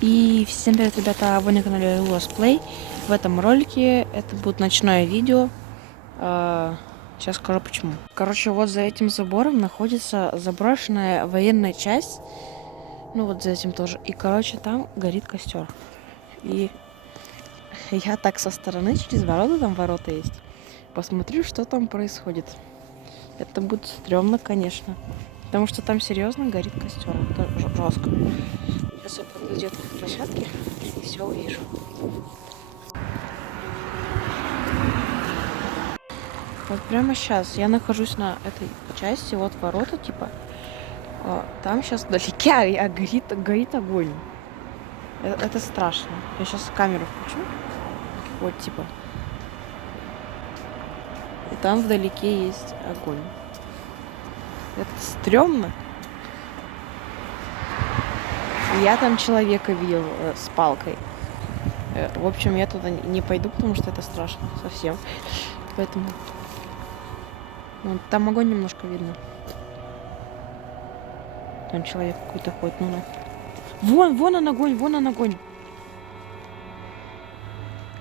И всем привет, ребята, вы на канале Losplay. В этом ролике это будет ночное видео. Сейчас скажу почему. Короче, вот за этим забором находится заброшенная военная часть. Ну вот за этим тоже. И, короче, там горит костер. И я так со стороны через ворота, там ворота есть, посмотрю, что там происходит. Это будет стрёмно, конечно. Потому что там серьезно горит костер. Это жестко. Сейчас я подойду где-то к площадке и все увижу. Вот прямо сейчас я нахожусь на этой части, вот ворота, типа. Там сейчас вдалеке горит огонь. Это страшно. Я сейчас камеру включу. Вот, типа. И там вдалеке есть огонь. Это стрёмно. Я там человека видел с палкой. В общем, я туда не пойду, потому что это страшно совсем. Поэтому... Вон, там огонь немножко видно. Там человек какой-то ходит, ну на. Вон он огонь, вон он огонь.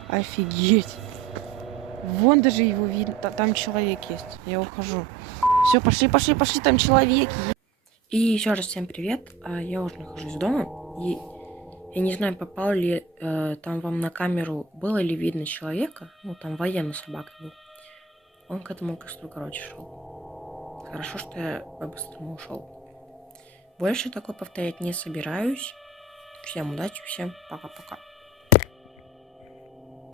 Офигеть. Вон даже его видно. Там человек есть. Я ухожу. Все, пошли, там человек. И еще раз всем привет. Я уже нахожусь дома. И я не знаю, попал ли там вам на камеру, было ли видно человека. Ну, там военный собака был. Он к этому костру, короче, шел. Хорошо, что я по-быстрому ушел. Больше такое повторять не собираюсь. Всем удачи, всем пока-пока.